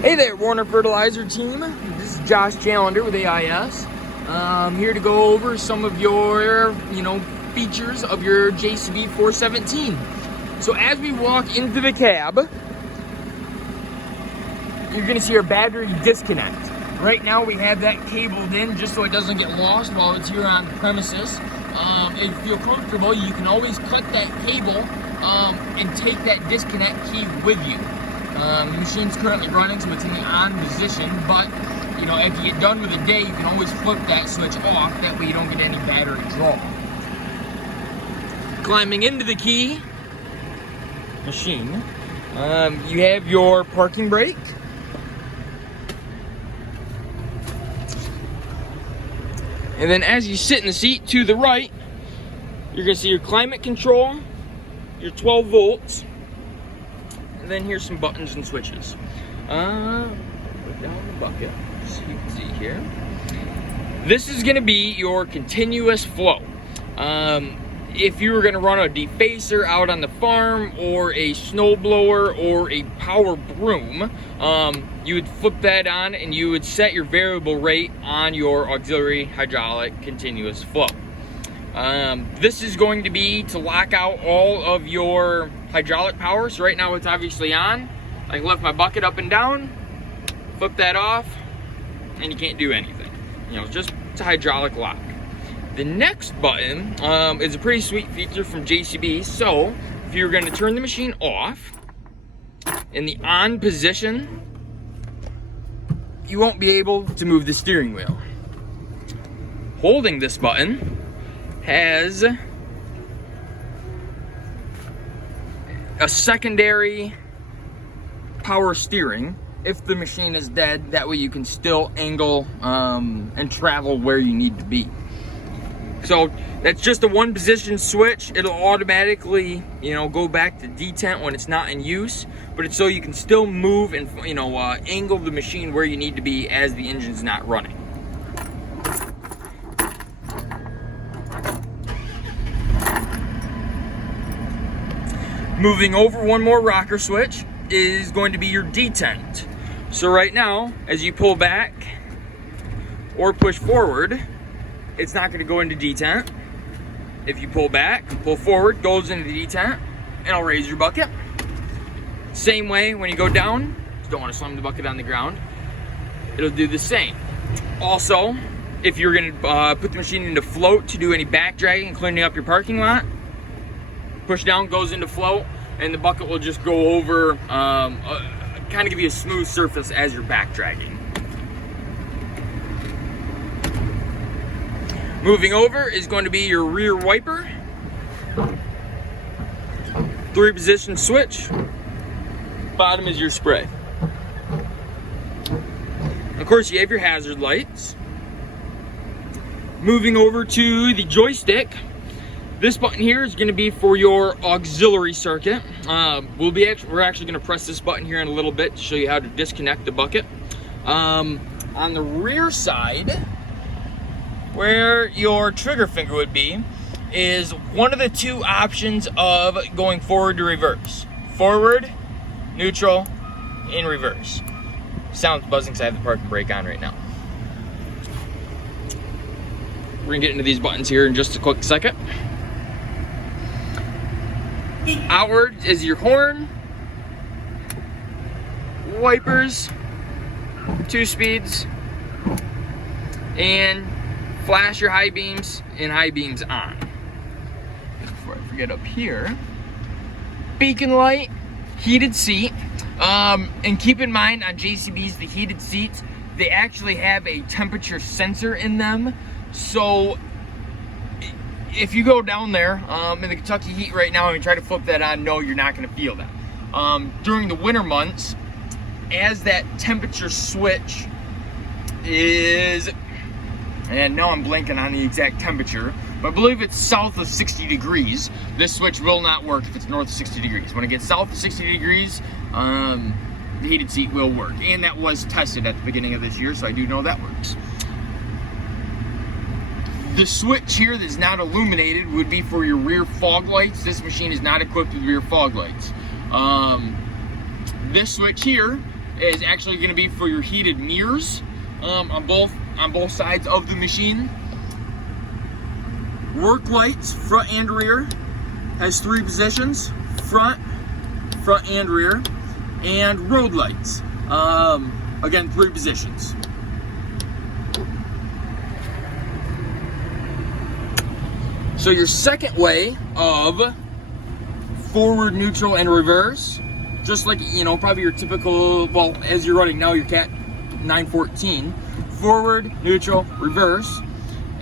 Hey there, Warner Fertilizer team. This is Josh Challenger with AIS. I'm here to go over some of your, features of your JCB 417. So as we walk into the cab, you're gonna see our battery disconnect. Right now we have that cabled in just so it doesn't get lost while it's here on the premises. If you feel comfortable, you can always cut that cable and take that disconnect key with you. The machine's currently running, so it's in the on position, but if you get done with the day, you can always flip that switch off. That way you don't get any battery draw. Climbing into the key machine, you have your parking brake. And then as you sit in the seat to the right, you're gonna see your climate control, your 12 volts, and then here's some buttons and switches. Put down the bucket, so you can see here. This is gonna be your continuous flow. If you were gonna run a defacer out on the farm, or a snowblower, or a power broom, you would flip that on and you would set your variable rate on your auxiliary hydraulic continuous flow. This is going to be to lock out all of your hydraulic power. So right now it's obviously on. I can lift my bucket up and down, flip that off, and you can't do anything. It's a hydraulic lock. The next button is a pretty sweet feature from JCB. So if you're going to turn the machine off in the on position, you won't be able to move the steering wheel. Holding this button has a secondary power steering. If the machine is dead, that way you can still angle and travel where you need to be. So that's just a one position switch. It'll automatically, go back to detent when it's not in use, but it's so you can still move and, angle the machine where you need to be as the engine's not running. Moving over one more rocker switch is going to be your detent. So right now, as you pull back or push forward, it's not going to go into detent. If you pull back, pull forward, goes into detent, and it'll raise your bucket. Same way when you go down, you don't want to slam the bucket on the ground, it'll do the same. Also, if you're going to put the machine into float to do any back dragging and cleaning up your parking lot, push down, goes into float, and the bucket will just go over, kind of give you a smooth surface as you're back dragging. Moving over is going to be your rear wiper. 3-position switch. Bottom is your spray. Of course, you have your hazard lights. Moving over to the joystick. This button here is going to be for your auxiliary circuit. We're actually going to press this button here in a little bit to show you how to disconnect the bucket. On the rear side, where your trigger finger would be, is one of the two options of going forward to reverse. Forward, neutral, in reverse. Sounds buzzing because I have the parking brake on right now. We're gonna get into these buttons here in just a quick second. Outward is your horn, wipers, 2 speeds, and flash your high beams and high beams on. Before I forget, up here, beacon light, heated seat. And keep in mind on JCBs, the heated seats, they actually have a temperature sensor in them. So if you go down there in the Kentucky heat right now and you try to flip that on, no, you're not going to feel that. During the winter months, as that temperature switch is, and now I'm blanking on the exact temperature, but I believe it's south of 60 degrees. This switch will not work if it's north of 60 degrees. When it gets south of 60 degrees, the heated seat will work. And that was tested at the beginning of this year, so I do know that works. The switch here that's not illuminated would be for your rear fog lights. This machine is not equipped with rear fog lights. This switch here is actually going to be for your heated mirrors on both sides of the machine. Work lights, front and rear, has 3 positions: front and rear, and road lights. Again, 3 positions. So your second way of forward, neutral, and reverse, just like, you know, probably your typical, well, as you're running now, your Cat 914, forward, neutral, reverse,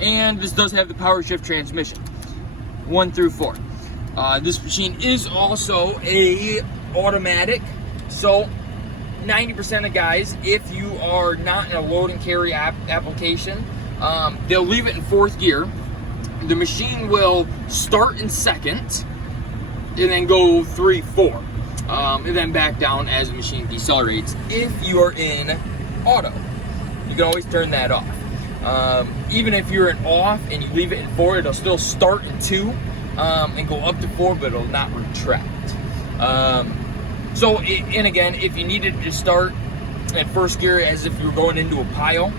and this does have the power shift transmission, 1 through 4. This machine is also a automatic, so 90% of guys, if you are not in a load and carry application, they'll leave it in 4th gear. The machine will start in 2nd and then go 3, 4, and then back down as the machine decelerates. If you are in auto, you can always turn that off. Even if you're in off and you leave it in 4, it'll still start in 2 and go up to 4, but it'll not retract. And again, if you needed to start at 1st gear as if you were going into a pile,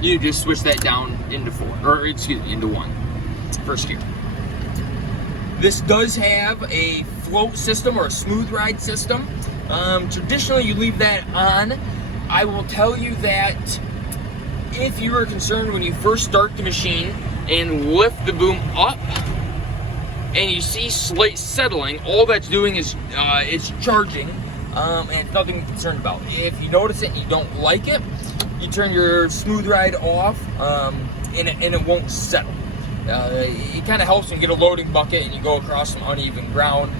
you just switch that down into 4, or excuse me, into 1, 1st gear. This does have a float system or a smooth ride system. Traditionally, you leave that on. I will tell you that if you are concerned when you first start the machine and lift the boom up and you see slight settling, all that's doing is it's charging, and it's nothing to be concerned about. If you notice it and you don't like it, you turn your smooth ride off, and it won't settle. It kind of helps when you get a loading bucket and you go across some uneven ground.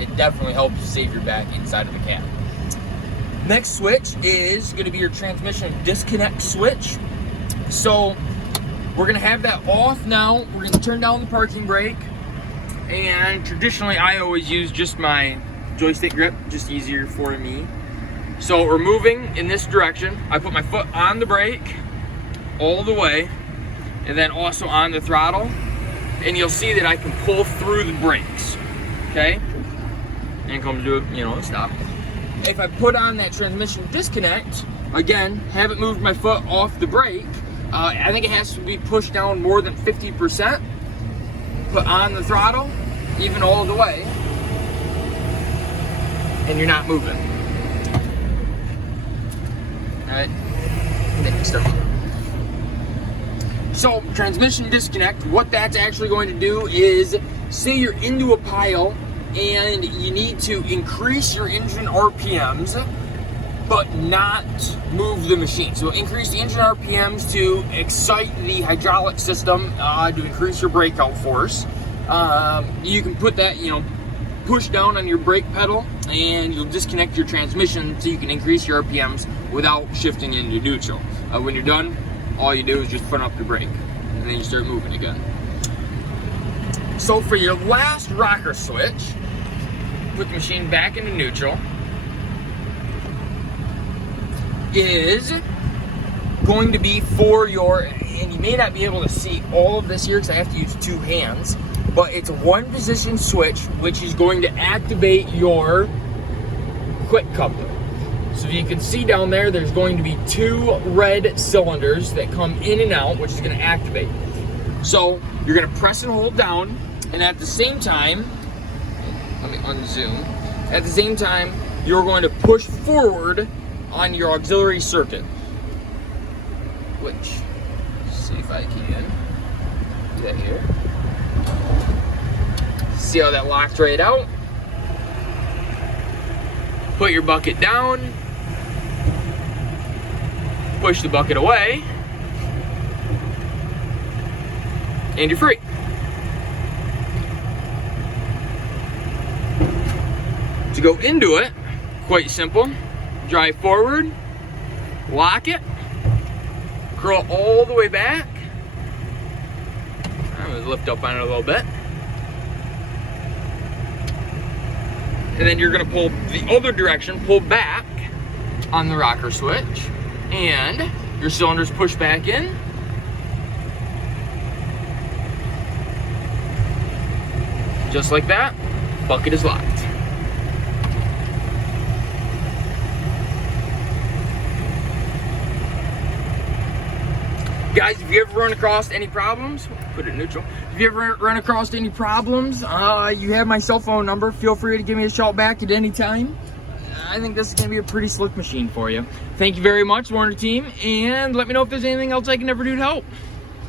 It definitely helps save your back inside of the cab. Next switch is going to be your transmission disconnect switch. So we're going to have that off now. We're going to turn down the parking brake. And traditionally, I always use just my joystick grip, just easier for me. So we're moving in this direction. I put my foot on the brake all the way, and then also on the throttle. And you'll see that I can pull through the brakes, okay? And come to a stop. If I put on that transmission disconnect, again, haven't moved my foot off the brake, I think it has to be pushed down more than 50%. Put on the throttle, even all the way, and you're not moving. Alright, then you start moving. So, transmission disconnect, what that's actually going to do is, say you're into a pile and you need to increase your engine RPMs, but not move the machine. So increase the engine RPMs to excite the hydraulic system to increase your brakeout force. You can put that, push down on your brake pedal and you'll disconnect your transmission so you can increase your RPMs without shifting into neutral. When you're done, all you do is just put up the brake and then you start moving again. So for your last rocker switch, put the machine back into neutral, is going to be for your, and you may not be able to see all of this here because I have to use 2 hands, but it's a 1-position switch which is going to activate your quick coupler. So if you can see down there, there's going to be 2 red cylinders that come in and out, which is going to activate. So you're going to press and hold down, and at the same time, let me unzoom, at the same time, you're going to push forward on your auxiliary circuit, which, let's see if I can do that here. See how that locked right out? Put your bucket down, push the bucket away, and you're free. To go into it, quite simple. Drive forward, lock it, curl all the way back. I'm gonna lift up on it a little bit. And then you're gonna pull the other direction, pull back on the rocker switch, and your cylinders push back in. Just like that, bucket is locked. Guys, if you ever run across any problems, put it neutral. If you ever run across any problems, you have my cell phone number. Feel free to give me a shout back at any time. I think this is going to be a pretty slick machine for you. Thank you very much, Warner team, and let me know if there's anything else I can ever do to help.